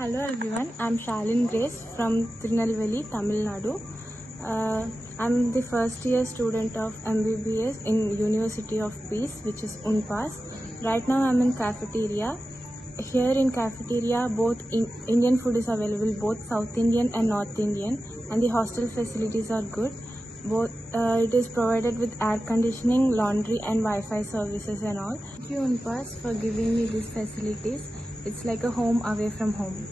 Hello everyone, I'm Shaleen Grace from Tirunelveli Tamil Nadu. I'm the first year student of Mbbs in University of Peace, which is Unpaz. Right now I'm in cafeteria. Here in cafeteria, Indian food is available, both South Indian and North Indian, and the hostel facilities are good. It is provided with air conditioning, laundry and Wi-Fi services and all. Thank you Unpaz for giving me these facilities. It's like a home away from home.